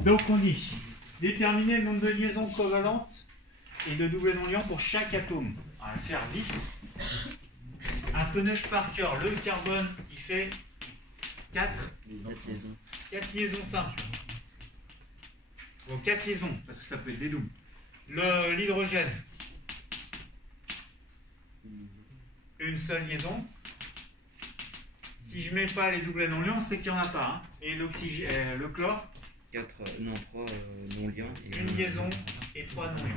Donc on dit déterminer le nombre de liaisons covalentes et de double non-liants pour chaque atome. On va le faire vite. Un connaître par cœur, le carbone, il fait 4 liaisons simples. Donc 4 liaisons, parce que ça peut être des doubles. L'hydrogène, une seule liaison. Si je ne mets pas les doubles non-liants, c'est qu'il n'y en a pas. Hein. Et l'oxygène, le chlore, 3 non-liants. Une liaison et 3 non-liants.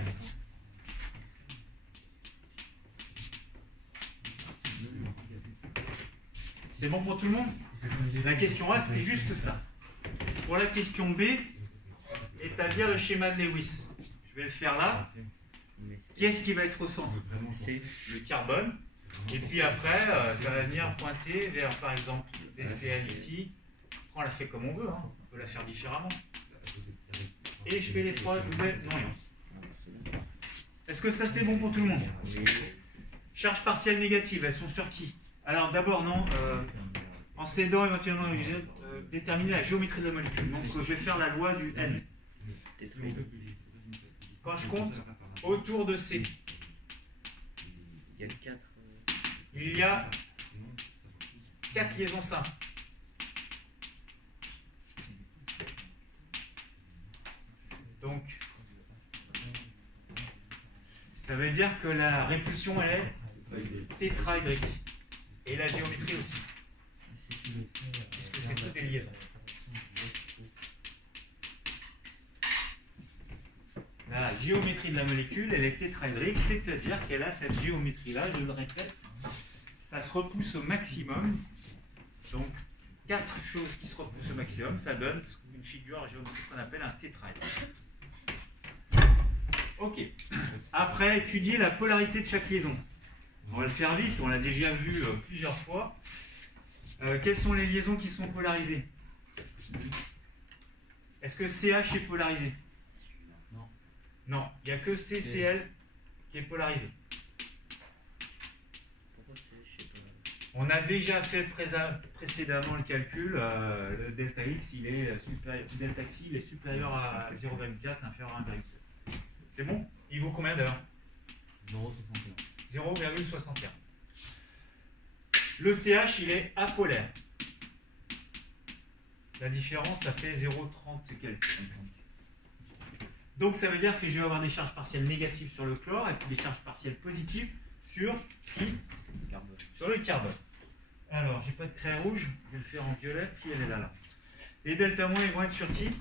C'est bon pour tout le monde? La question A, c'était juste ça. Pour la question B, établir le schéma de Lewis. Je vais le faire là. Qu'est-ce qui va être au centre? C'est le carbone. Et puis après, ça va venir pointer vers, par exemple, DCl ici. On la fait comme on veut, hein. On peut la faire différemment. Et je fais les 3 doubles non-liants. Est-ce que ça c'est bon pour tout le monde? Charges partielles négatives, elles sont sur qui? Alors d'abord, non, en s'aidant éventuellement, déterminer la géométrie de la molécule. Donc je vais faire la loi du N. Quand je compte autour de C, il y a 4 liaisons simples. Donc, ça veut dire que la répulsion est tétraédrique. Et la géométrie aussi. Puisque c'est toutes des liaisons. La géométrie de la molécule, elle est tétraédrique, c'est-à-dire qu'elle a cette géométrie-là, je le répète, ça se repousse au maximum. Donc, 4 choses qui se repoussent au maximum, ça donne une figure géométrique qu'on appelle un tétraèdre. Ok. Après, étudier la polarité de chaque liaison. On va le faire vite, on l'a déjà vu plusieurs fois. Quelles sont les liaisons qui sont polarisées? Est-ce que CH est polarisé? Non. Non, il n'y a que CCl qui est polarisé. On a déjà fait précédemment le calcul, le delta X, il est supérieur, delta Xi, il est supérieur à 0,4, inférieur à 1,7. C'est bon? Il vaut combien d'ailleurs? 0,61. Le CH, il est apolaire. La différence, ça fait 0,30 et quelques. Donc ça veut dire que je vais avoir des charges partielles négatives sur le chlore et puis des charges partielles positives sur qui? Sur le carbone. Alors, j'ai pas de craie rouge, je vais le faire en violet si elle est là. Les delta moins, ils vont être sur qui?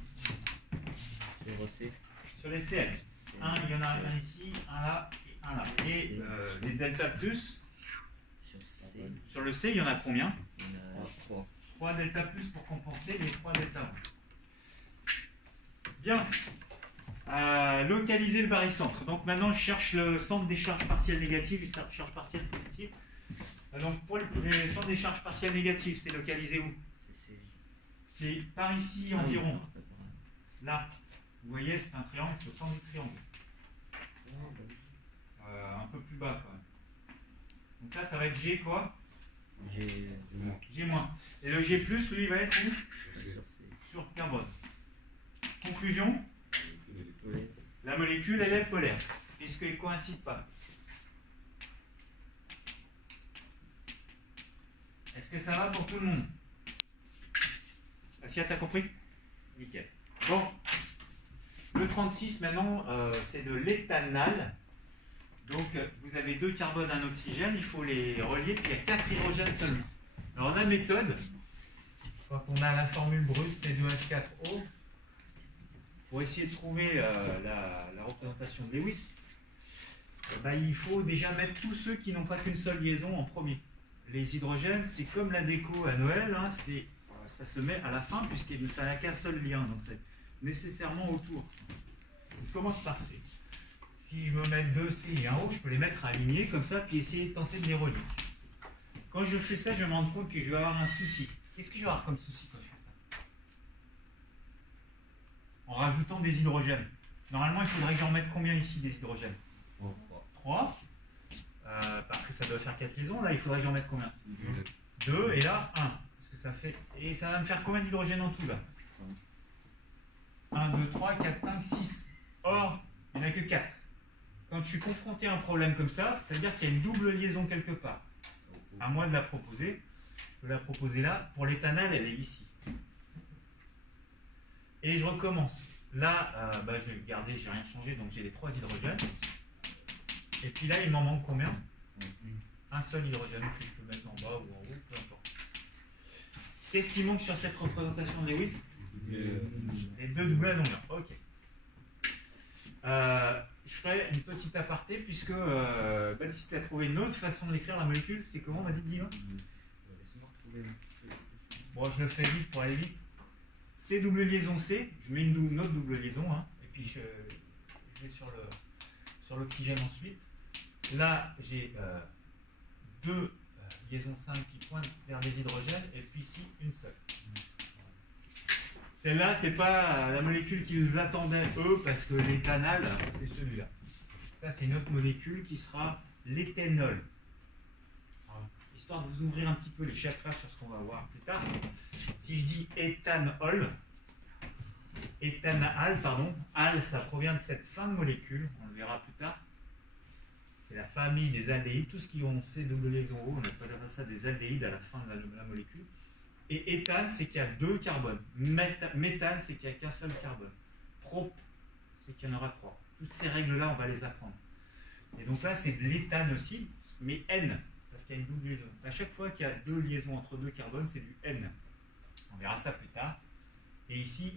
Sur les CL. Il y en a un ici, un là et un là. Et les delta plus, sur le C, il y en a combien? 3 delta plus pour compenser les 3 delta moins. Bien. Localiser le barycentre. Donc maintenant, je cherche le centre des charges partielles négatives et les charges partielles positives. Donc pour les centres des charges partielles négatives, c'est localisé où? C'est par ici environ. Là. Vous voyez, c'est un triangle, c'est au centre du triangle. Un peu plus bas quand même. Donc ça va être G quoi? G-. Et le G+, lui, il va être où? Sur carbone. Conclusion? La molécule, elle est polaire, puisqu'elle ne coïncide pas. Est-ce que ça va pour tout le monde? Asia, t'as compris? Nickel. Bon. Le 36, maintenant, c'est de l'éthanal. Donc, vous avez 2 carbones, 1 oxygène, il faut les relier, puis il y a 4 hydrogènes seulement. Alors, la méthode, quand on a la formule brute C2H4O, pour essayer de trouver la représentation de Lewis, il faut déjà mettre tous ceux qui n'ont pas qu'une seule liaison en premier. Les hydrogènes, c'est comme la déco à Noël, hein, ça se met à la fin, puisque ça n'a qu'un seul lien, donc c'est nécessairement autour. On commence par C. Si je me mets 2 C et un O, je peux les mettre alignés comme ça, puis essayer de tenter de les relier. Quand je fais ça, je vais me rendre compte que je vais avoir un souci. Qu'est-ce que je vais avoir comme souci quand je fais ça? En rajoutant des hydrogènes. Normalement, il faudrait que j'en mette combien ici des hydrogènes? 3. Parce que ça doit faire 4 liaisons. Là, il faudrait que j'en mette combien? 2 et là 1. Parce que ça fait... Et ça va me faire combien d'hydrogènes en tout là? 1, 2, 3, 4, 5, 6. Or, il n'y en a que 4. Quand je suis confronté à un problème comme ça, ça veut dire qu'il y a une double liaison quelque part. À moi de la proposer. Je vais la proposer là. Pour l'éthanal, elle est ici. Et je recommence. Là, je vais garder, j'ai rien changé, donc j'ai les 3 hydrogènes. Et puis là, il m'en manque combien? Un seul hydrogène que je peux mettre en bas ou en haut, peu importe. Qu'est-ce qui manque sur cette représentation de Lewis? Les 2 doublés à longueur. Ok. Je ferai une petite aparté puisque Baptiste a trouvé une autre façon d'écrire la molécule. C'est comment? Vas-y, dis-moi. Bon, je le fais vite pour aller vite. C double liaison C, je mets une autre double liaison, hein, et puis je vais sur l'oxygène ensuite. Là, j'ai 2 liaisons 5 qui pointent vers les hydrogènes, et puis ici, une seule. Celle-là, c'est pas la molécule qu'ils attendaient, eux, parce que l'éthanal, c'est celui-là. Ça, c'est une autre molécule qui sera l'éthanol. Histoire de vous ouvrir un petit peu les chakras sur ce qu'on va voir plus tard. Si je dis éthanol, al, ça provient de cette fin de molécule, on le verra plus tard. C'est la famille des aldéhydes, tout ce qui ont C double liaison O, on appellera ça des aldéhydes à la fin de la molécule. Et éthane, c'est qu'il y a 2 carbones. Méthane, c'est qu'il n'y a qu'un seul carbone. Prop, c'est qu'il y en aura 3. Toutes ces règles-là, on va les apprendre. Et donc là, c'est de l'éthane aussi, mais N, parce qu'il y a une double liaison. À chaque fois qu'il y a 2 liaisons entre 2 carbones, c'est du N. On verra ça plus tard. Et ici,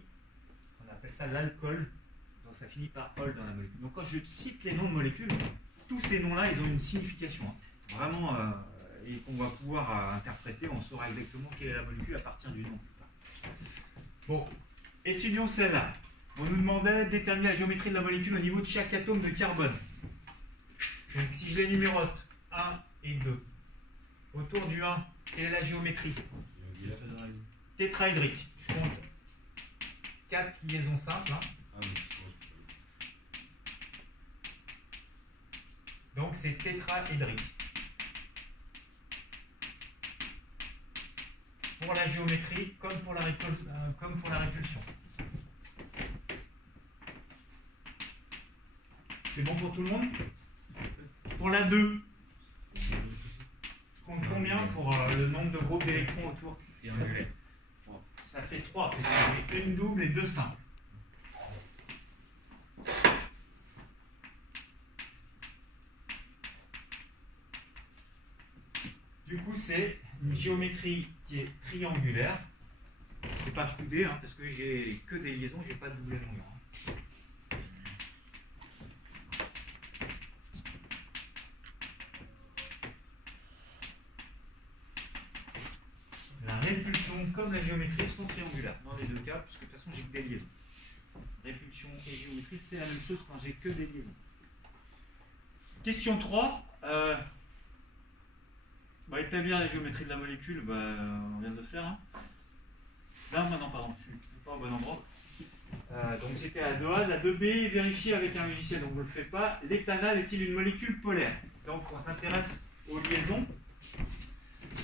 on appelle ça l'alcool, donc ça finit par ol dans la molécule. Donc quand je cite les noms de molécules, tous ces noms-là, ils ont une signification. Hein. Vraiment, et qu'on va pouvoir interpréter, on saura exactement quelle est la molécule à partir du nom plus tard. Bon, étudions celle-là. On nous demandait de déterminer la géométrie de la molécule au niveau de chaque atome de carbone. Donc si je les numérote, 1 et 2. Autour du 1, quelle est la géométrie? Tétraédrique. Je compte 4 liaisons simples. Hein. Donc c'est tétraédrique. Pour la géométrie, comme pour la répulsion. C'est bon pour tout le monde? Pour la 2, je compte combien pour le nombre de groupes d'électrons autour? Ça fait 3, parce que j'ai une double et 2 simples. Du coup, c'est une géométrie qui est triangulaire. C'est pas soudé, hein, parce que j'ai que des liaisons, j'ai pas de double longueur. Hein. La répulsion comme la géométrie sont triangulaires dans les deux cas, puisque de toute façon j'ai que des liaisons. Répulsion et géométrie, c'est la même chose quand j'ai que des liaisons. Question 3. Établir la géométrie de la molécule, on vient de le faire. Hein. Là, maintenant, pardon, je ne suis pas au bon endroit. Donc j'étais à 2A, la 2B, vérifier avec un logiciel, donc je ne le fais pas. L'éthanal est-il une molécule polaire? Donc on s'intéresse aux liaisons.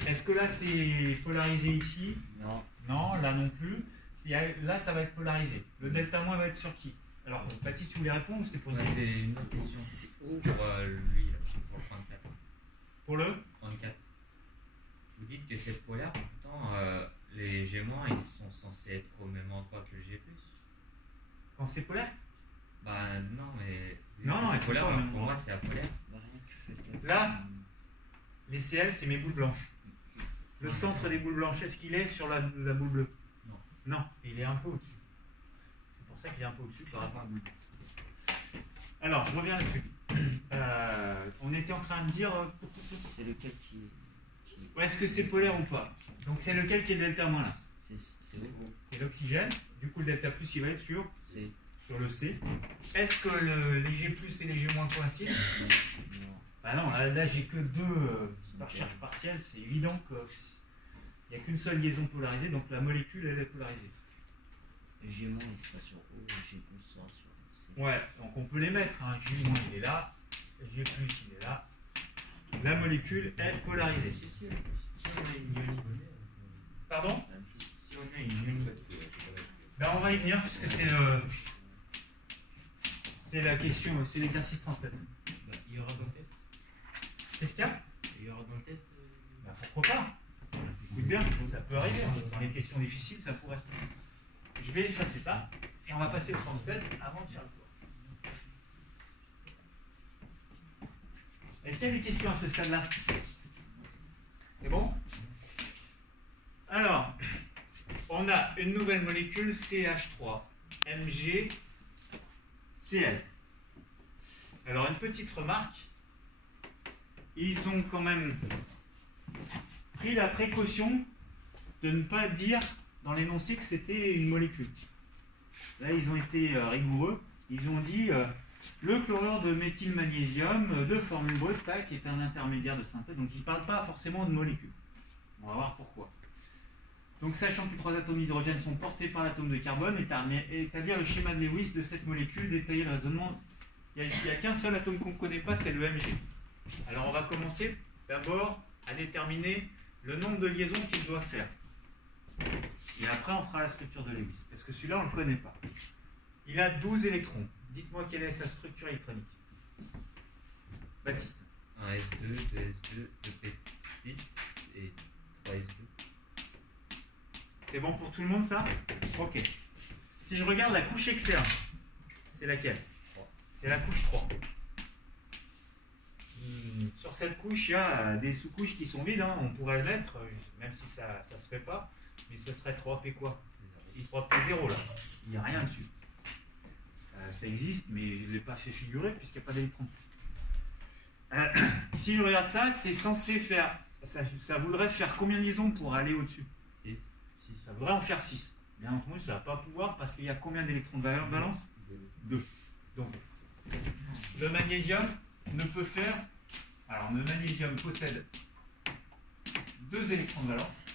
Est-ce que là c'est polarisé ici? Non. Non, là non plus. Là ça va être polarisé. Le delta- va être sur qui? Alors Baptiste, tu voulais répondre ou c'était pour C'est une autre question. Pour lui, pour le 34. Pour le 34. Vous dites que c'est polaire, pourtant les G-, ils sont censés être au même endroit que le G+. Quand c'est polaire? Bah non, mais... Non, c'est polaire, pour moi c'est apolaire. Là, les Cl, c'est mes boules blanches. Le centre des boules blanches, est-ce qu'il est sur la boule bleue? Non. Non, il est un peu au-dessus. C'est pour ça qu'il est un peu au-dessus par rapport à la boule bleue. Alors, je reviens là-dessus. On était en train de dire... C'est lequel qui... Est-ce que c'est polaire ou pas? Donc c'est lequel qui est delta moins là? C'est l'oxygène. Du coup, le delta plus, il va être sur le C. Est-ce que les G plus et les G moins coïncident? Non. Bah non, là j'ai que 2 par recherche partielle. C'est évident qu'il n'y a qu'une seule liaison polarisée, donc la molécule, elle est polarisée. Les G- il sera sur O, les G+ sera sur C. Ouais, donc on peut les mettre. Hein. G- il est là, G+, il est là. La molécule est polarisée. Pardon? On va y venir, puisque C'est la question, c'est l'exercice 37. Bah, il y aura dans le test. Qu'est-ce qu'il y a? Il y aura dans le test. Bah, pourquoi pas? Écoute bien, ça peut arriver. Hein. Dans les questions difficiles, ça pourrait. Je vais effacer ça et on va passer au 37 avant de faire le cours. Est-ce qu'il y a des questions à ce stade-là? C'est bon? Alors, on a une nouvelle molécule CH3, MgCl. Alors, une petite remarque. Ils ont quand même pris la précaution de ne pas dire dans l'énoncé que c'était une molécule. Là, ils ont été rigoureux. Ils ont dit le chlorure de méthylmagnésium de formule brute qui est un intermédiaire de synthèse. Donc, ils ne parlent pas forcément de molécule. On va voir pourquoi. Donc, sachant que les 3 atomes d'hydrogène sont portés par l'atome de carbone, établir le schéma de Lewis de cette molécule, détailler le raisonnement. Il n'y a qu'un seul atome qu'on ne connaît pas, c'est le Mg. Alors, on va commencer d'abord à déterminer le nombre de liaisons qu'il doit faire. Et après, on fera la structure de Lewis. Parce que celui-là, on ne le connaît pas. Il a 12 électrons. Dites-moi quelle est sa structure électronique. Baptiste. Un S2, 2 S2, 2 P6 et 3 S2. C'est bon pour tout le monde, ça? Ok. Si je regarde la couche externe, c'est laquelle? C'est la couche 3. Sur cette couche, il y a des sous-couches qui sont vides. Hein. On pourrait le mettre, même si ça ne se fait pas. Mais ce serait 3P quoi? 3P0 là. Il n'y a rien dessus. Ça existe, mais je ne l'ai pas fait figurer puisqu'il n'y a pas d'électrons dessus. Si je regarde ça, c'est censé faire. Ça voudrait faire combien de liaisons pour aller au-dessus? 6. Ça voudrait en faire 6. Bien entendu, ça ne va pas pouvoir parce qu'il y a combien d'électrons de valence? 2. Donc, le magnésium ne peut faire. Alors, le magnésium possède 2 électrons de valence.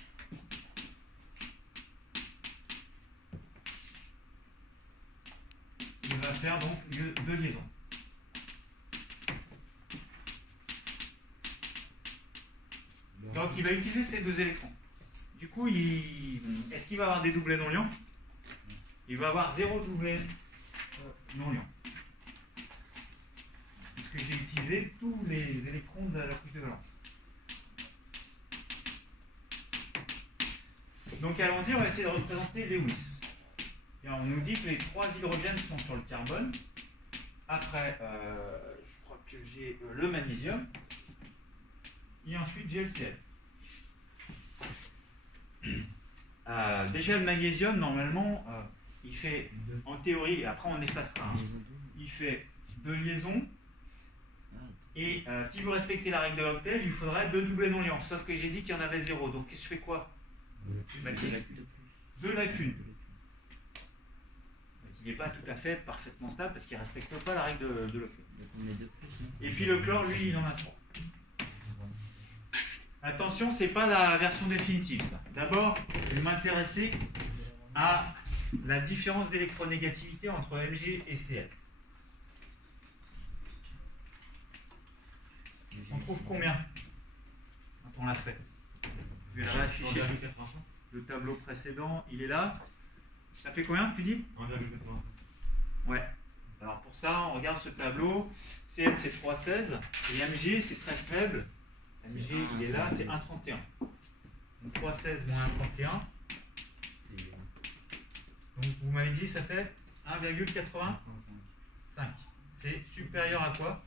Il va faire donc 2 liaisons. Donc, il va utiliser ces 2 électrons. Du coup, est-ce qu'il va avoir des doublets non liants? Il va avoir 0 doublet non liant. Puisque j'ai utilisé tous les électrons de la couche de valence. Donc allons-y, on va essayer de représenter Lewis. Et on nous dit que les 3 hydrogènes sont sur le carbone. Après, je crois que j'ai le magnésium. Et ensuite, j'ai le Cl. Déjà, le magnésium, normalement, il fait, en théorie, et après on effacera, hein, il fait 2 liaisons. Et si vous respectez la règle de l'octet, il faudrait 2 doublets non liants. Sauf que j'ai dit qu'il y en avait 0. Donc, je fais quoi? 2 lacunes. Il n'est pas tout à fait parfaitement stable parce qu'il ne respecte pas la règle de l'octet. Et puis le chlore, lui, il en a 3. Attention, ce n'est pas la version définitive, ça. D'abord, je vais m'intéresser à la différence d'électronégativité entre Mg et Cl. On trouve combien quand on l'a fait? Je vais le réafficher. Le tableau précédent, il est là. Ça fait combien, tu dis? 1,85. Ouais. Alors pour ça, on regarde ce tableau. Cl, c'est 3,16. Et Mg, c'est très faible. Mg, il est là, c'est 1,31. Donc 3,16 moins 1,31. Donc vous m'avez dit, ça fait 1,85. C'est supérieur à quoi?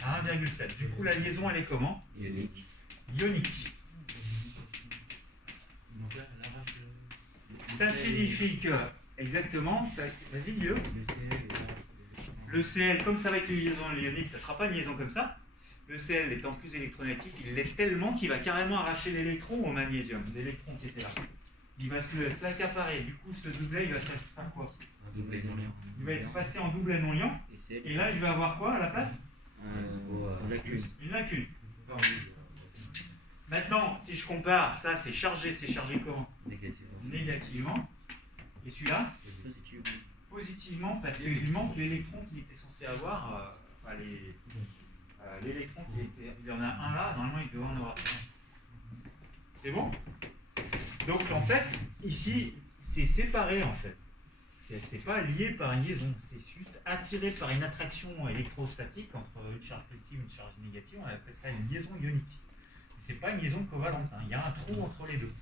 À 1,7. Du coup, la liaison, elle est comment? Ionique. Ionique. Ça signifie que, exactement, vas-y dis-le. Le Cl, comme ça va être une liaison ionique, ça ne sera pas une liaison comme ça. Le Cl étant plus électronégatif, il l'est tellement qu'il va carrément arracher l'électron au magnésium, l'électron qui était là. Il va se l'accaparer. Du coup, ce doublet, il va faire quoi? Doublet non liant. Il va être passé en doublet non liant. Et là, je vais avoir quoi à la place? Une lacune. Une lacune. Maintenant, si je compare, ça c'est chargé comment? Négativement. Et celui-là? Positivement, parce qu'il manque l'électron qu'il était censé avoir. L'électron, il y en a un là, normalement il doit en avoir un. C'est bon? Donc en fait, ici, c'est séparé en fait. C'est pas lié par une liaison, c'est juste attiré par une attraction électrostatique entre une charge positive et une charge négative. On appelle ça une liaison ionique. C'est pas une liaison covalente, hein. Il y a un trou entre les deux.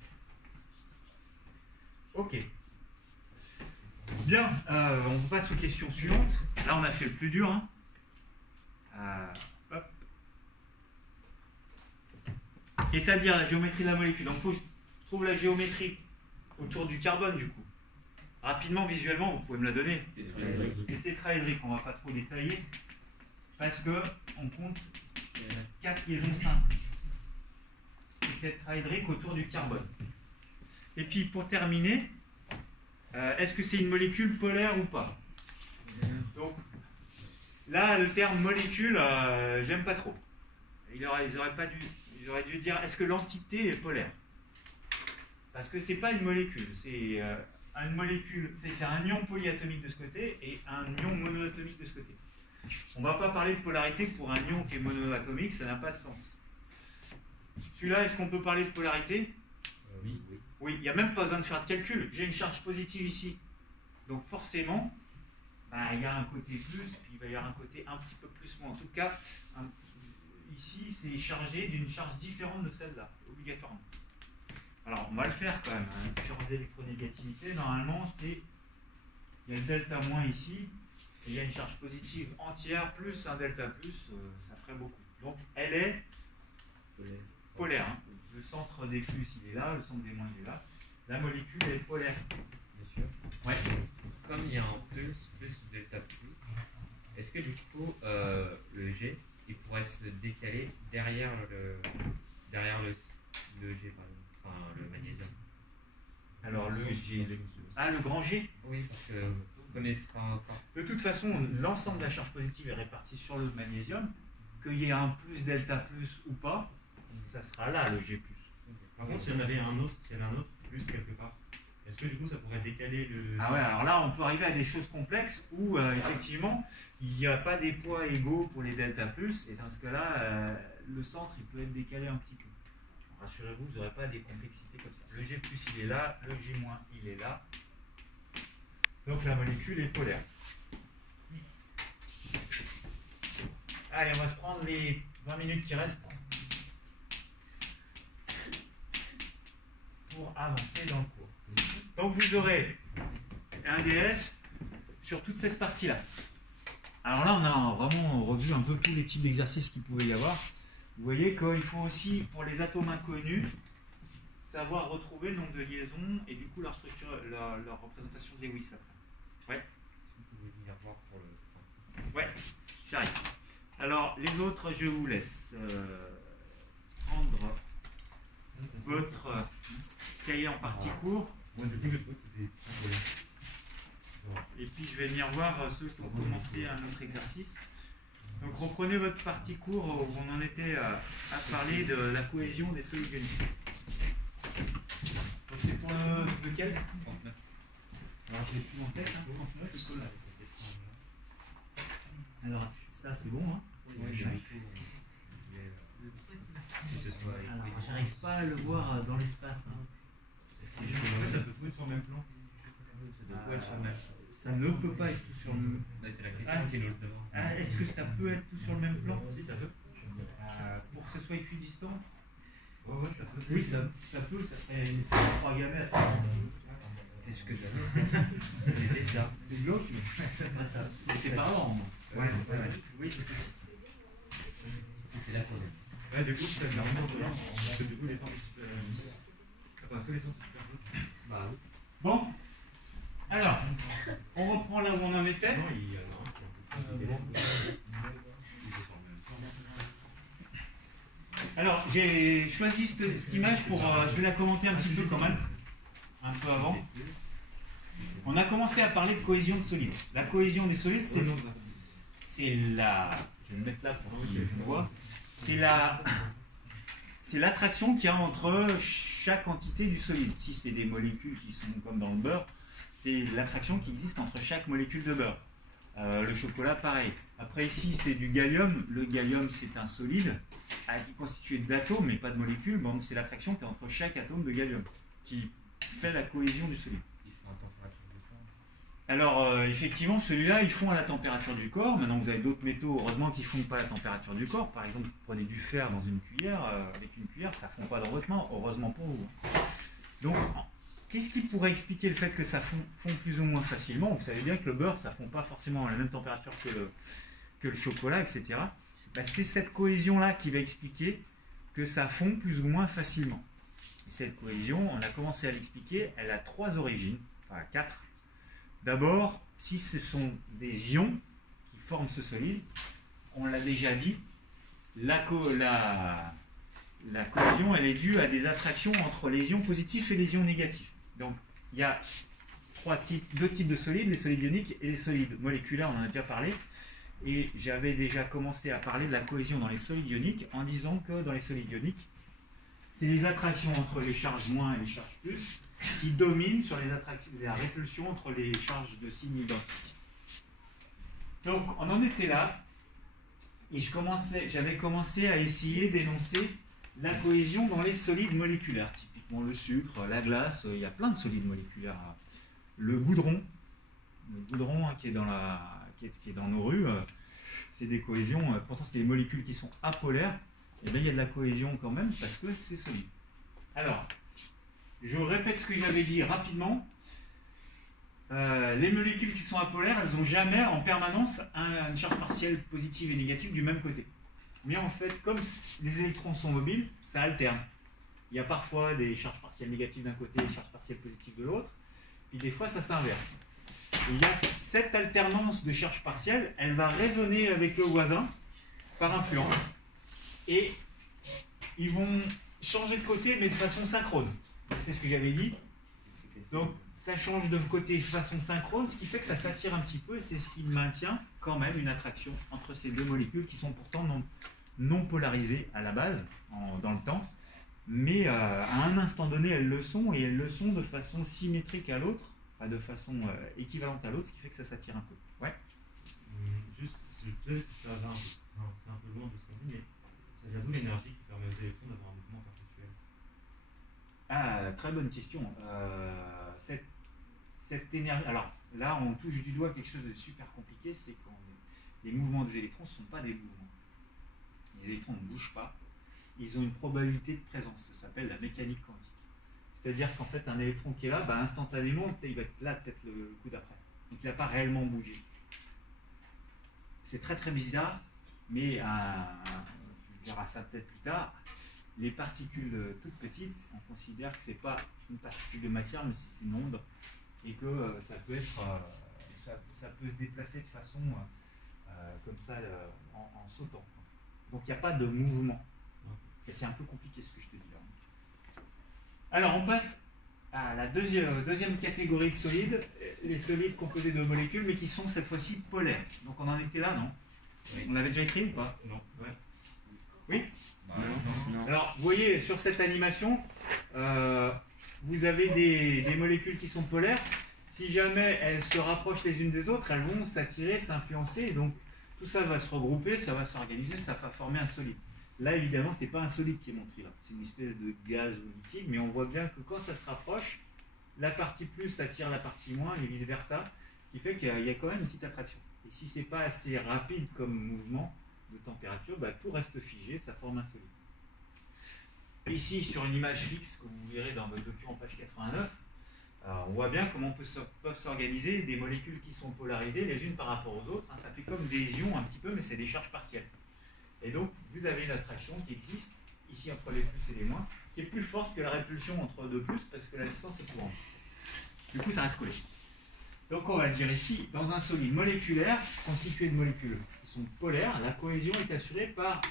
Ok. Bien, on passe aux questions suivantes. Là, on a fait le plus dur. Hein. Hop. Établir la géométrie de la molécule. Donc, il faut que je trouve la géométrie autour du carbone, du coup. Rapidement, visuellement, vous pouvez me la donner. Les tétraédriques, on ne va pas trop détailler, parce qu'on compte 4 liaisons simples. Les tétraédriques autour du carbone. Et puis, pour terminer, est-ce que c'est une molécule polaire ou pas? Donc, là, le terme molécule, j'aime pas trop. Ils auraient dû dire, est-ce que l'entité est polaire? Parce que c'est pas une molécule, c'est une molécule, c'est un ion polyatomique de ce côté et un ion monoatomique de ce côté. On ne va pas parler de polarité pour un ion qui est monoatomique, ça n'a pas de sens. Celui-là, est-ce qu'on peut parler de polarité? Oui. Oui, il n'y a même pas besoin de faire de calcul. J'ai une charge positive ici. Donc forcément, il y a un côté plus, puis il va y avoir un côté un petit peu plus moins. En tout cas, ici, c'est chargé d'une charge différente de celle-là, obligatoirement. Alors, on va le faire quand même. Hein. Différence d'électronégativité, normalement, il y a le delta moins ici, et il y a une charge positive entière plus un delta plus, ça ferait beaucoup. Donc, elle est polaire. Hein. Le centre des plus, il est là, le centre des moins, il est là. La molécule, elle est polaire. Bien sûr. Ouais. Comme il y a un plus delta plus, est-ce que du coup, le G, il pourrait se décaler derrière le G, par exemple, enfin le magnésium? Alors, le G. Le grand G? Oui, parce que comme il sera encore. De toute façon, l'ensemble de la charge positive est réparti sur le magnésium. Qu'il y ait un plus delta plus ou pas, ça sera là le G+. Par contre, s'il y en avait un autre, plus quelque part, est-ce que du coup ça pourrait décaler le... Ah ouais, alors là on peut arriver à des choses complexes où effectivement il n'y a pas des poids égaux pour les delta plus, et dans ce cas-là, le centre il peut être décalé un petit peu. Rassurez-vous, vous n'aurez pas des complexités comme ça. Le G+, il est là, le G-, il est là. Donc la molécule est polaire. Allez, on va se prendre les 20 minutes qui restent pour avancer dans le cours. Donc vous aurez un DS sur toute cette partie-là. Alors là, on a vraiment revu un peu tous les types d'exercices qu'il pouvait y avoir. Vous voyez qu'il faut aussi, pour les atomes inconnus, savoir retrouver le nombre de liaisons et du coup leur structure, leur représentation de Lewis après. Ouais. Vous pouvez venir voir pour le. Ouais, j'arrive. Alors, les autres, je vous laisse prendre votre cahier en partie court. Moi, du coup, le truc, c'était... Et puis, je vais venir voir ceux qui ont commencé un autre exercice. Donc, reprenez votre partie court où on en était à parler de la cohésion des solides ioniques. Donc, c'est pour lequel? 39. Alors, je l'ai plus en tête, hein, 39. Alors, ça, c'est bon, hein? Oui, j'arrive. Alors, j'arrive pas à le voir dans l'espace. Hein. En fait, ça peut tout être sur le même plan. Ça ne peut pas être tout sur le même plan. C'est la question qui nous le demande. Est-ce que ça peut être tout sur le même plan? Si, ça peut. Pour que ce soit équidistant? Ouais, ça peut. Oui, ça peut, ça serait une espèce de 3 gamètres. C'est ce que j'avais. C'était ça. C'est glauque, mais c'est pas ça. C'est pas rare. Ouais. Oui, c'est possible. C'était la première. Ouais, du coup, ça me rend compte parce que du coup, les sens sont super. Parce que les sens sont super. Bah oui. Bon, alors, on reprend là où on en était. Non, il y en a un qui est un peu plus. Alors, j'ai choisi cette image pour... je vais la commenter un petit peu quand même, un peu avant. On a commencé à parler de cohésion de solides. La cohésion des solides, c'est la... Je vais me mettre là pour que je vois. C'est l'attraction qu'il y a entre chaque entité du solide. Si c'est des molécules qui sont comme dans le beurre, c'est l'attraction qui existe entre chaque molécule de beurre. Le chocolat, pareil. Après ici, c'est du gallium. Le gallium, c'est un solide qui est constitué d'atomes, mais pas de molécules. Bon, c'est l'attraction qui est entre chaque atome de gallium, qui fait la cohésion du solide. Il faut un température différente. Alors, effectivement, celui-là, ils fond à la température du corps. Maintenant, vous avez d'autres métaux, heureusement, qui ne fondent pas à la température du corps. Par exemple, vous prenez du fer dans une cuillère, avec une cuillère, ça ne fond pas dans votre main, heureusement pour vous. Donc, qu'est-ce qui pourrait expliquer le fait que ça fond plus ou moins facilement? Vous savez bien que le beurre, ça ne fond pas forcément à la même température que le chocolat, etc. Ben, c'est cette cohésion-là qui va expliquer que ça fond plus ou moins facilement. Et cette cohésion, on a commencé à l'expliquer, elle a 3 origines, enfin 4. D'abord, si ce sont des ions qui forment ce solide, on l'a déjà dit, la cohésion, elle est due à des attractions entre les ions positifs et les ions négatifs. Donc, il y a 2 types de solides, les solides ioniques et les solides moléculaires, on en a déjà parlé. Et j'avais déjà commencé à parler de la cohésion dans les solides ioniques en disant que dans les solides ioniques, c'est les attractions entre les charges moins et les charges plus qui dominent sur la répulsion entre les charges de signes identiques. Donc, on en était là, et j'avais commencé à essayer d'énoncer la cohésion dans les solides moléculaires. Typiquement le sucre, la glace, il y a plein de solides moléculaires. Le goudron hein, qui est dans nos rues, c'est des cohésions, pourtant c'est des molécules qui sont apolaires, et bien il y a de la cohésion quand même parce que c'est solide. Alors, je répète ce que j'avais dit rapidement. Les molécules qui sont apolaires, elles n'ont jamais en permanence une charge partielle positive et négative du même côté. Mais en fait, comme les électrons sont mobiles, ça alterne. Il y a parfois des charges partielles négatives d'un côté et des charges partielles positives de l'autre, puis des fois ça s'inverse. Il y a cette alternance de charges partielles, elle va résonner avec le voisin par influence. Et ils vont changer de côté, mais de façon synchrone. C'est ce que j'avais dit. Donc, ça change de côté de façon synchrone, ce qui fait que ça s'attire un petit peu, et c'est ce qui maintient quand même une attraction entre ces 2 molécules qui sont pourtant non polarisées à la base, dans le temps. Mais à un instant donné, elles le sont, et elles le sont de façon symétrique à l'autre, de façon équivalente à l'autre, ce qui fait que ça s'attire un peu. Ouais. Juste, peut-être que c'est un peu loin de ce qu'on dit, mais ça vient d'où l'énergie qui permet aux électrons d'avoir un mouvement perpétuel? Ah, très bonne question. Cette énergie. Alors là, on touche du doigt quelque chose de super compliqué, c'est quand les mouvements des électrons ne sont pas des mouvements. Les électrons ne bougent pas. Ils ont une probabilité de présence. Ça s'appelle la mécanique quantique. C'est-à-dire qu'en fait, un électron qui est là, instantanément, il va être là peut-être le coup d'après. Donc il n'a pas réellement bougé. C'est très très bizarre, mais on verra ça peut-être plus tard. Les particules toutes petites, on considère que ce n'est pas une particule de matière, mais c'est une onde, et que ça peut se déplacer de façon comme ça en sautant. Donc il n'y a pas de mouvement. Et c'est un peu compliqué ce que je te dis là. Alors on passe à la deuxième catégorie de solides, les solides composés de molécules, mais qui sont cette fois-ci polaires. Donc on en était là, non? Oui. On l'avait déjà écrit ou pas? Non. Ouais. Oui? Non. Alors, vous voyez, sur cette animation, vous avez des molécules qui sont polaires. Si jamais elles se rapprochent les unes des autres, elles vont s'attirer, s'influencer. Et donc, tout ça va se regrouper, ça va s'organiser, ça va former un solide. Là, évidemment, ce n'est pas un solide qui est montré là. C'est une espèce de gaz ou liquide, mais on voit bien que quand ça se rapproche, la partie plus attire la partie moins et vice-versa. Ce qui fait qu'il y a quand même une petite attraction. Et si ce n'est pas assez rapide comme mouvement de température, tout reste figé, ça forme un solide. Ici, sur une image fixe que vous verrez dans votre document page 89, on voit bien comment peuvent s'organiser des molécules qui sont polarisées les unes par rapport aux autres. Ça fait comme des ions un petit peu, mais c'est des charges partielles. Et donc, vous avez une attraction qui existe, ici entre les plus et les moins, qui est plus forte que la répulsion entre deux plus, parce que la distance est plus grande. Du coup, ça reste collé. Donc, on va le dire ici, dans un solide moléculaire, constitué de molécules qui sont polaires, la cohésion est assurée par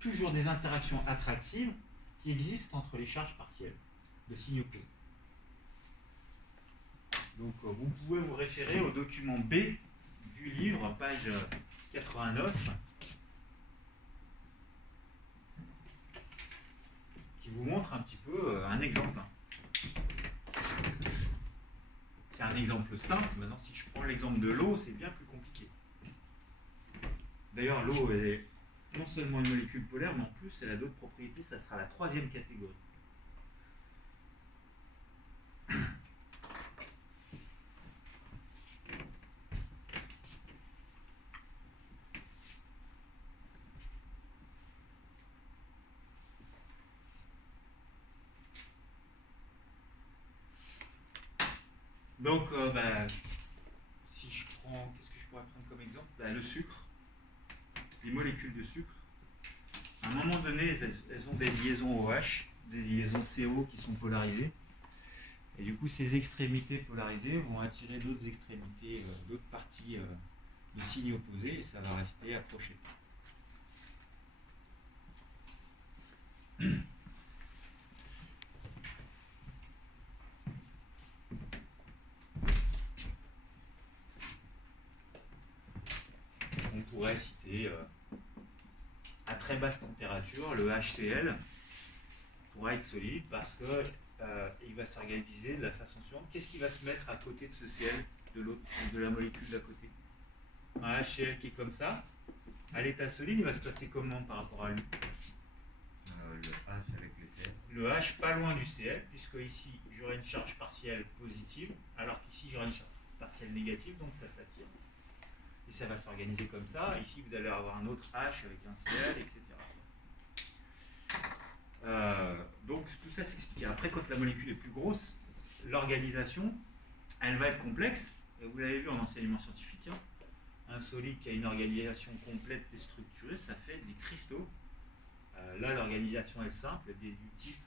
toujours des interactions attractives qui existent entre les charges partielles de signes opposés. Donc, vous pouvez vous référer au document B du livre, page 89, qui vous montre un petit peu un exemple. C'est un exemple simple. Maintenant, si je prends l'exemple de l'eau, c'est bien plus compliqué. D'ailleurs, l'eau est non seulement une molécule polaire, mais en plus, elle a d'autres propriétés. Ça sera la 3e catégorie. Donc, si je prends, qu'est-ce que je pourrais prendre comme exemple? Le sucre, les molécules de sucre. À un moment donné, elles ont des liaisons OH, des liaisons CO qui sont polarisées. Et du coup, ces extrémités polarisées vont attirer d'autres extrémités, d'autres parties de signes opposés, et ça va rester accroché. On pourrait citer à très basse température, le HCl pourra être solide parce que il va s'organiser de la façon suivante. Qu'est-ce qui va se mettre à côté de ce Cl, de la molécule d'à côté? Un HCl qui est comme ça, à l'état solide, il va se passer comment par rapport à lui? Le H avec le Cl. Le H pas loin du Cl, puisque ici j'aurai une charge partielle positive, alors qu'ici j'aurai une charge partielle négative, donc ça s'attire. Et ça va s'organiser comme ça. Ici vous allez avoir un autre H avec un Cl, etc. Donc tout ça s'explique. Après, quand la molécule est plus grosse, l'organisation, elle va être complexe. Et vous l'avez vu en enseignement scientifique, hein. Un solide qui a une organisation complète et structurée, ça fait des cristaux. Là, l'organisation est simple, du type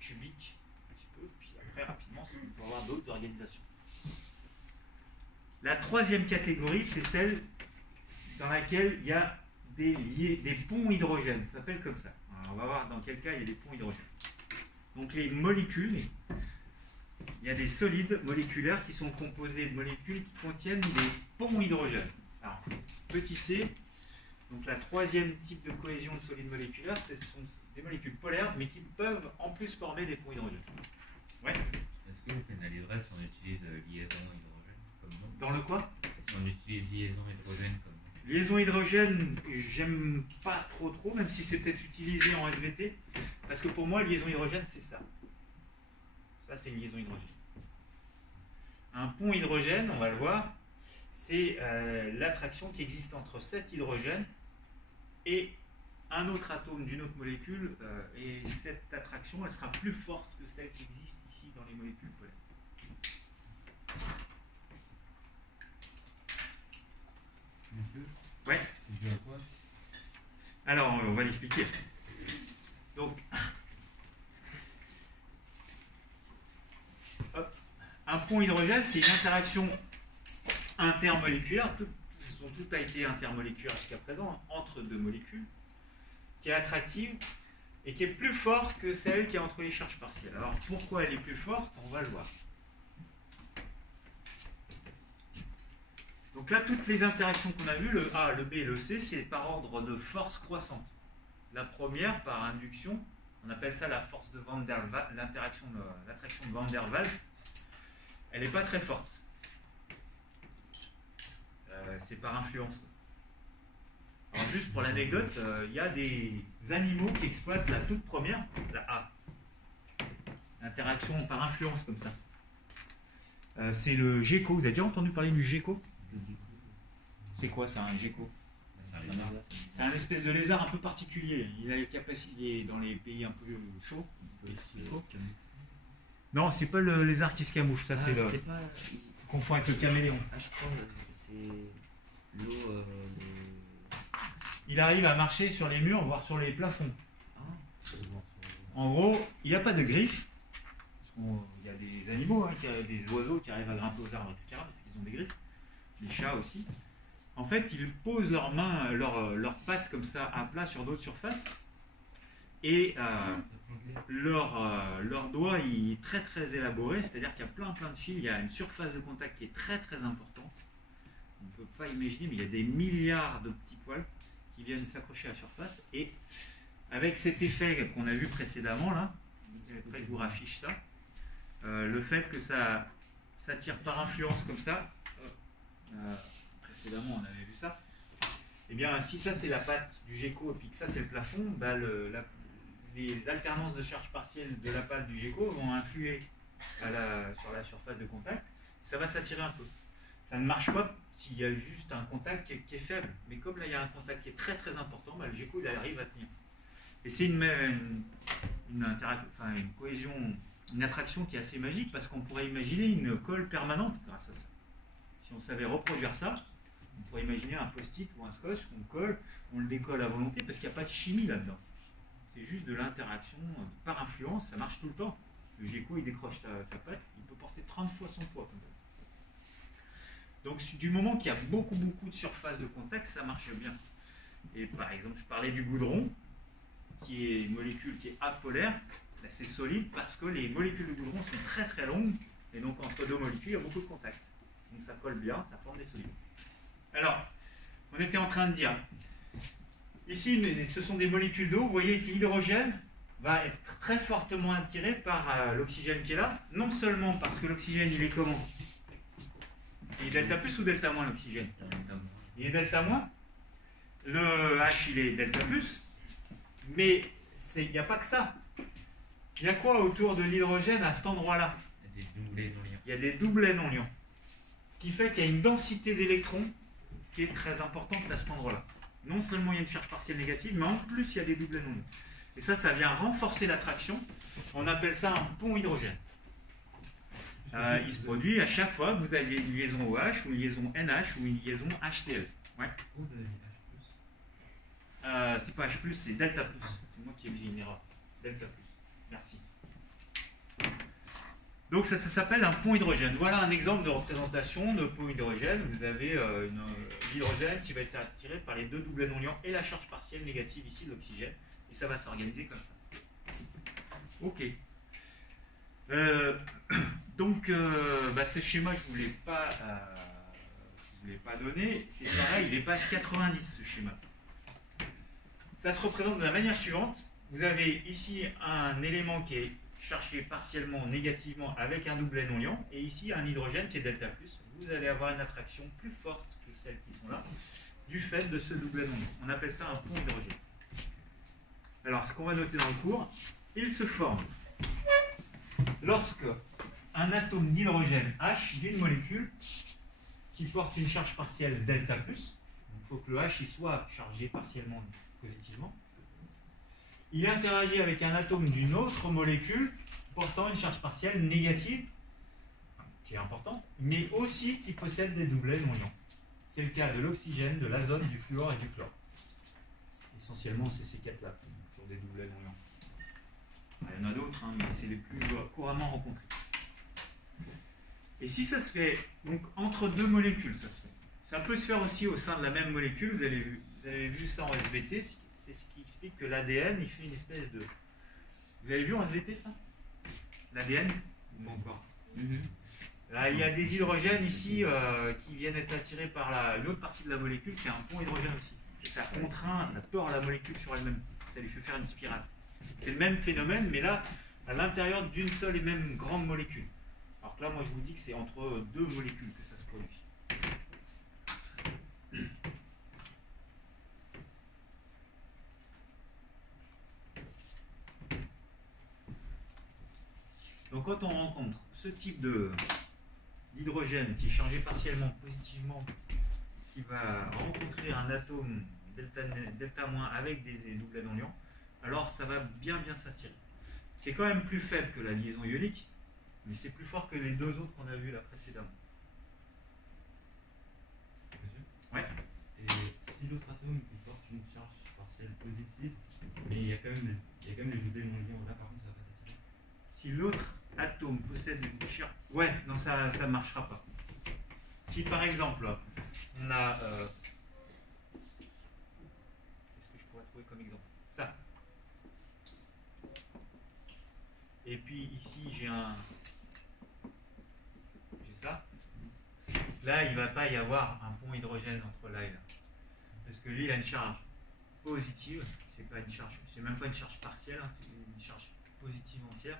cubique, un petit peu. Puis après, rapidement, on peut avoir d'autres organisations. La troisième catégorie, c'est celle dans laquelle il y a des ponts hydrogènes. Ça s'appelle comme ça. Alors, on va voir dans quel cas il y a des ponts hydrogènes. Donc les molécules, il y a des solides moléculaires qui sont composés de molécules qui contiennent des ponts hydrogènes. Alors, petit c, donc la troisième type de cohésion de solides moléculaires, ce sont des molécules polaires, mais qui peuvent en plus former des ponts hydrogènes. Ouais. Est-ce que le pénalhydrèse, on utilise liaison hydrogène comme nom? Dans le quoi? Est-ce qu'on utilise liaison hydrogène comme nom? Liaison hydrogène, j'aime pas trop, même si c'est peut-être utilisé en SVT, parce que pour moi, liaison hydrogène, c'est ça. Ça, c'est une liaison hydrogène. Un pont hydrogène, on va le voir, c'est l'attraction qui existe entre cet hydrogène et un autre atome d'une autre molécule, et cette attraction, elle sera plus forte que celle qui existe ici dans les molécules polaires. Ouais. C'est dû à quoi? Alors, on va l'expliquer. Donc, hop, un pont hydrogène, c'est une interaction intermoléculaire. Tout a été intermoléculaire jusqu'à présent, entre deux molécules, qui est attractive et qui est plus forte que celle qui est entre les charges partielles. Alors, pourquoi elle est plus forte? On va le voir. Donc là, toutes les interactions qu'on a vues, le A, le B et le C, c'est par ordre de force croissante. La première, par induction, on appelle ça la force de Van der Waals, l'attraction de Van der Waals. Elle n'est pas très forte. C'est par influence. Alors juste pour l'anecdote, il y a des animaux qui exploitent la toute première, la A. L'interaction par influence comme ça. C'est le gecko. Vous avez déjà entendu parler du gecko? C'est quoi ça, un gecko? C'est un espèce de lézard un peu particulier. Il a les capacités dans les pays un peu chauds. Non, c'est pas le lézard qui se camoufle, ça c'est le. Pas... Confond avec le caméléon. Je crois c'est l'eau. Il arrive à marcher sur les murs, voire sur les plafonds. En gros, il n'y a pas de griffes. Il y a des animaux, hein, des oiseaux qui arrivent à grimper aux arbres, etc. Parce qu'ils ont des griffes. Les chats aussi. En fait, ils posent leurs mains, leurs pattes comme ça à plat sur d'autres surfaces. Et leur doigt il est très très élaboré, c'est-à-dire qu'il y a plein de fils, il y a une surface de contact qui est très très importante. On ne peut pas imaginer, mais il y a des milliards de petits poils qui viennent s'accrocher à la surface. Et avec cet effet qu'on a vu précédemment, là, après je vous raffiche ça, le fait que ça tire par influence comme ça, précédemment on avait vu ça, et bien si ça c'est la patte du gecko et puis que ça c'est le plafond, bah, les alternances de charge partielle de la patte du gecko vont influer sur la surface de contact, ça va s'attirer un peu. Ça ne marche pas s'il y a juste un contact qui est faible, mais comme là il y a un contact qui est très très important, bah, le gecko il arrive à tenir. Et c'est une cohésion une attraction qui est assez magique parce qu'on pourrait imaginer une colle permanente grâce à ça. Si on savait reproduire ça, on pourrait imaginer un post-it ou un scotch qu'on colle, on le décolle à volonté parce qu'il n'y a pas de chimie là-dedans. C'est juste de l'interaction par influence, ça marche tout le temps. Le gecko, il décroche sa patte, il peut porter 30 fois son poids comme ça. Donc du moment qu'il y a beaucoup de surface de contact, ça marche bien. Et par exemple, je parlais du goudron, qui est une molécule qui est apolaire. Là, c'est solide parce que les molécules de goudron sont très longues, et donc entre deux molécules, il y a beaucoup de contact. Donc ça colle bien, ça forme des solides. Alors, on était en train de dire, ici, ce sont des molécules d'eau. Vous voyez que l'hydrogène va être très fortement attiré par l'oxygène qui est là, non seulement parce que l'oxygène, il est comment? Il est delta plus ou delta moins l'oxygène? Il est delta moins. Le H, il est delta plus. Mais il n'y a pas que ça. Il y a quoi autour de l'hydrogène à cet endroit-là? Il y a des doublets non liants. Il y a des doublets non liants. Ce qui fait qu'il y a une densité d'électrons qui est très importante à cet endroit-là. Non seulement il y a une charge partielle négative, mais en plus il y a des doublets non liants. Et ça vient renforcer l'attraction. On appelle ça un pont hydrogène. Il se produit à chaque fois que vous avez une liaison OH, ou une liaison NH, ou une liaison HCl. Ouais. Vous avez mis H+. C'est pas H+, c'est delta+. C'est moi qui ai mis une erreur. Delta+. Merci. Donc ça s'appelle un pont hydrogène. Voilà un exemple de représentation de pont hydrogène. Vous avez l'hydrogène qui va être attiré par les deux doublets non liants et la charge partielle négative ici de l'oxygène. Et ça va s'organiser comme ça. Ok. Donc, ce schéma, je ne vous l'ai pas donné. C'est pareil, il est page 90, ce schéma. Ça se représente de la manière suivante. Vous avez ici un élément qui est chargé partiellement négativement avec un doublet non liant, et ici un hydrogène qui est delta+. Vous allez avoir une attraction plus forte que celles qui sont là, du fait de ce doublet non liant. On appelle ça un pont hydrogène. Alors, ce qu'on va noter dans le cours, il se forme lorsque un atome d'hydrogène H d'une molécule qui porte une charge partielle delta+, il faut que le H il soit chargé partiellement positivement, il interagit avec un atome d'une autre molécule portant une charge partielle négative, qui est important, mais aussi qui possède des doublets non liants. C'est le cas de l'oxygène, de l'azote, du fluor et du chlore. Essentiellement, c'est ces quatre-là qui ont des doublets non liants. Il y en a d'autres, mais c'est les plus couramment rencontrés. Et si ça se fait donc entre deux molécules, ça se fait. Ça peut se faire aussi au sein de la même molécule. Vous avez vu ça en SVT. C'est ce qui explique que l'ADN, il fait une espèce de... Vous avez vu en SVT ça? L'ADN? Pas encore. Là, il y a des hydrogènes ici qui viennent être attirés par une autre partie de la molécule. C'est un pont hydrogène aussi. Et ça contraint, ça tord la molécule sur elle-même. Ça lui fait faire une spirale. C'est le même phénomène, mais là, à l'intérieur d'une seule et même grande molécule. Alors que là, moi, je vous dis que c'est entre deux molécules que ça se produit. Donc, quand on rencontre ce type d'hydrogène qui est chargé partiellement positivement, qui va rencontrer un atome delta- avec des doublets non liants, alors ça va bien s'attirer. C'est quand même plus faible que la liaison ionique, mais c'est plus fort que les deux autres qu'on a vus là précédemment. Ouais. Et si l'autre atome porte une charge partielle positive, mais il y a quand même les doublets non liants là, par contre ça va pas s'attirer. Si l'autre atome possède une charge... Ouais, non, ça ne marchera pas. Si par exemple, on a... Qu'est-ce que je pourrais trouver comme exemple? Ça. Et puis ici, j'ai ça. Là, il ne va pas y avoir un pont hydrogène entre là et là. Parce que lui, il a une charge positive. C'est même pas une charge partielle, hein, c'est une charge positive entière.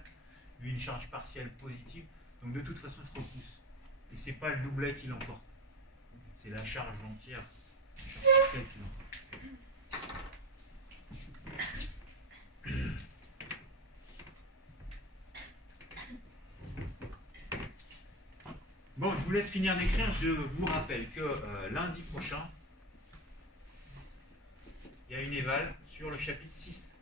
Lui, une charge partielle positive. Donc de toute façon, il se repousse. Et c'est pas le doublet qui l'emporte. C'est la charge entière. La charge partielle qui l'emporte. Bon, je vous laisse finir d'écrire. Je vous rappelle que lundi prochain, il y a une éval sur le chapitre 6.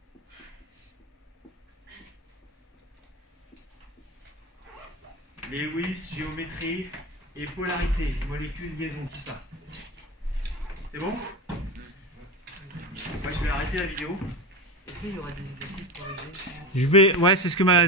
Lewis, géométrie et polarité, molécules, liaison, tout ça. C'est bon? Ouais, je vais arrêter la vidéo. Est-ce qu'il y aura des exercices corrigés? Ouais, c'est ce que m'a